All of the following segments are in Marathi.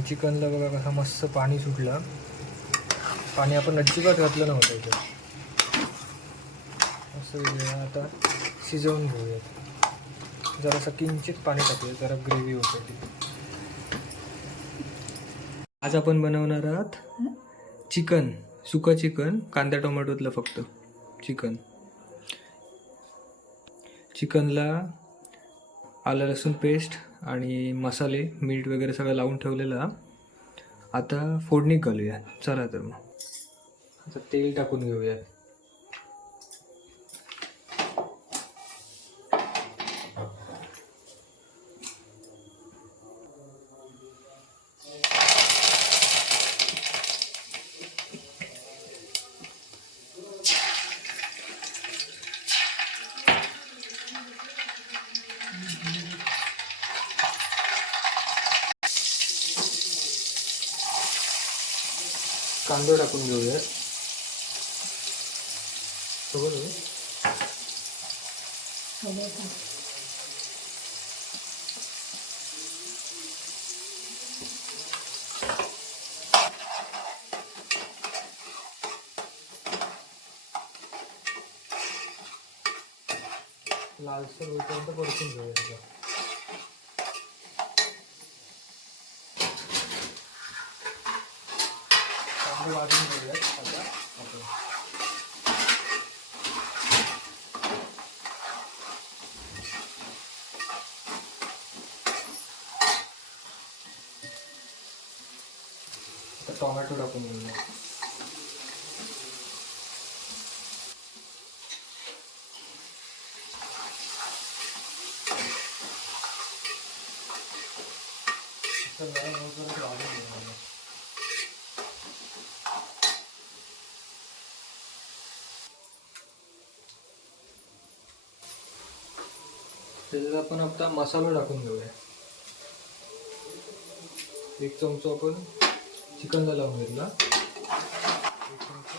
चिकनला बघा कसं मस्त पाणी सुटलं. पाणी आपण अजिबात घातलं नव्हतं इथं. असं आता शिजवून घेऊयात. जरासं किंचित पाणी टाकूया जरा ग्रेव्ही होते आज आपण बनवणार आहात चिकन सुकं चिकन कांदा टोमॅटोतलं फक्त. चिकन. चिकनला आलं लसूण पेस्ट आणि मसाले मीठ वगैरे सगळं लावून ठेवलेलं. आता फोडणी घालूया. चला तर मग. आता तेल टाकून घेऊयात. कांदो टाकून घेऊया सगळं लालसर होईपर्यंत परतून घेऊया त्याला. कांदे घेऊयात आता आपण. टोमॅटो टाकून घेऊया आता जरा लवकरच भाजून घेऊया. त्याच्यात आपण आता मसाला टाकून घेऊया. एक चमचा आपण चिकनला लावून घेतला. एक चमचा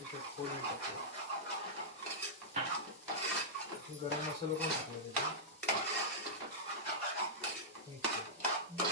याच्यात फोडणी टाकतो गरम मसाला पण टाकला त्याचा Mix करू.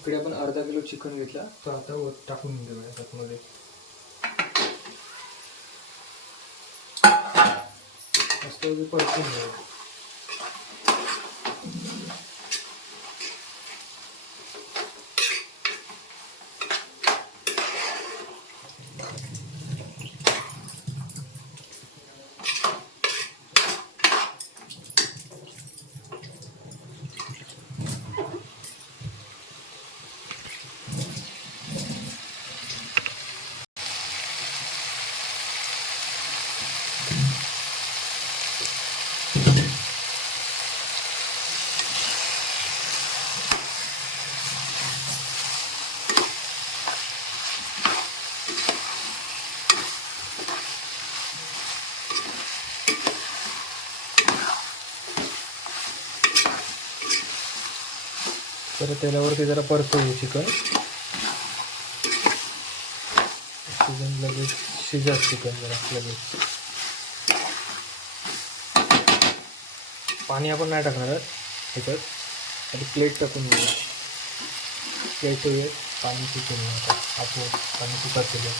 इकडे आपण अर्धा किलो चिकन घेतला. तो आता टाकून देऊया त्यातमध्ये मस्त परतून घेऊया तर तेलावरती जरा परतवू चिकन. शिजन लगेच शिजत चिकन जरा लगेच. पाणी आपण नाही टाकणार आहोत ह्याच्यात. आधी प्लेट टाकून घेऊया प्लेट ठेवूया पाणी चिकन आपोआप पाणी सुकत केलं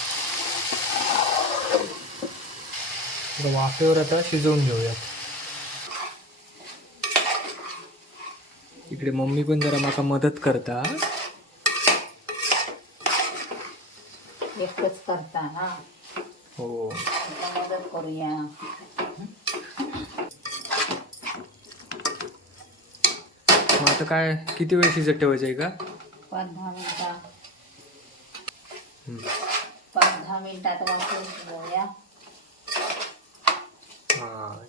वाफेवर आता शिजवून घेऊयात. इकडे मम्मी पण जरा माका मदत करता. एकच करता हा. हो मदत करूया. मग आता काय किती वेळ शिजत ठेवायचं आहे का? पाच दहा मिनिटा. हम्म. पाच दहा मिनिटात वापरून हा.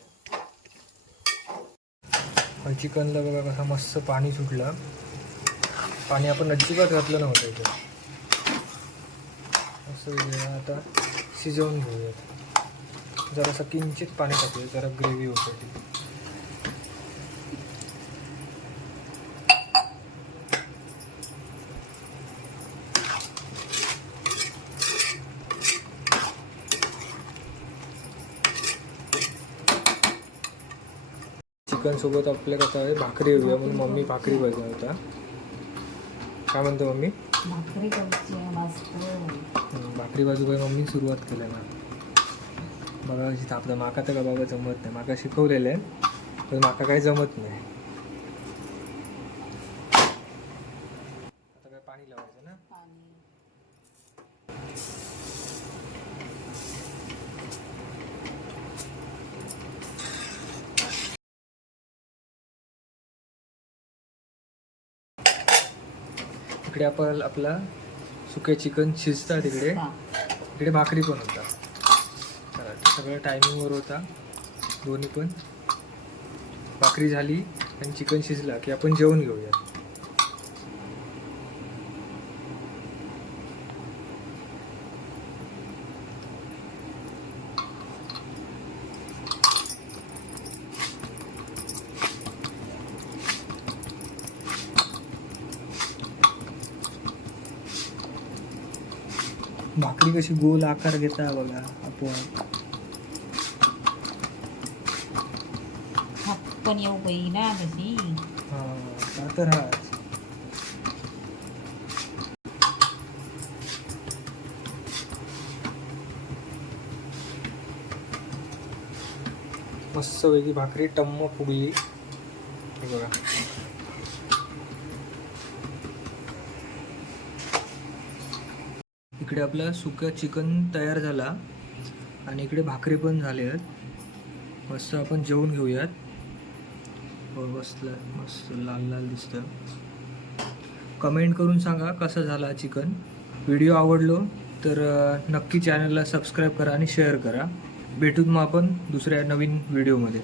चिकनला बघा कसं मस्त पाणी सुटलं. पाणी आपण अजिबात घातलं नव्हतं इथं. असं आता शिजवून घेऊयात. जरासं किंचित पाणी टाकूया जरा ग्रेव्ही होते चिकन सोबत आपल्या कसं आहे भाकरी येऊया म्हणून मम्मी भाकरी पाहिजे होता. काय म्हणते मम्मी? भाकरी बाजू बाई मम्मी सुरुवात केली ना बघा थापलं माका तर का बाबा जमत नाही. माका शिकवलेलं आहे पण माका काही जमत नाही आता काय पाणी लावायचं ना पाणी इकडे आपण आपला सुके चिकन शिजतात इकडे हा. इकडे भाकरी पण होता. चला सगळं टायमिंगवर होता. दोन्ही पण. भाकरी झाली आणि चिकन शिजला की आपण जेवण घेऊया भाकरी कशी गोल आकार घेता बघा आपण. पण येऊ बाई ना तशी. हा तर हाच मस्त वेगळी भाकरी टम्म फुगली. हे बघा. इकडे आपला सुक्या चिकन तयार झाला आणि इकडे भाकरी पण झाले आहेत. मस्त आपण जेवून घेऊयात. हो बसलं मस्त लाल लाल दिसतं कमेंट करून सांगा कसं झाला चिकन. व्हिडिओ आवडलो तर नक्की चॅनलला सबस्क्राईब करा आणि शेअर करा. भेटूत मग आपण दुसऱ्या नवीन व्हिडिओमध्ये.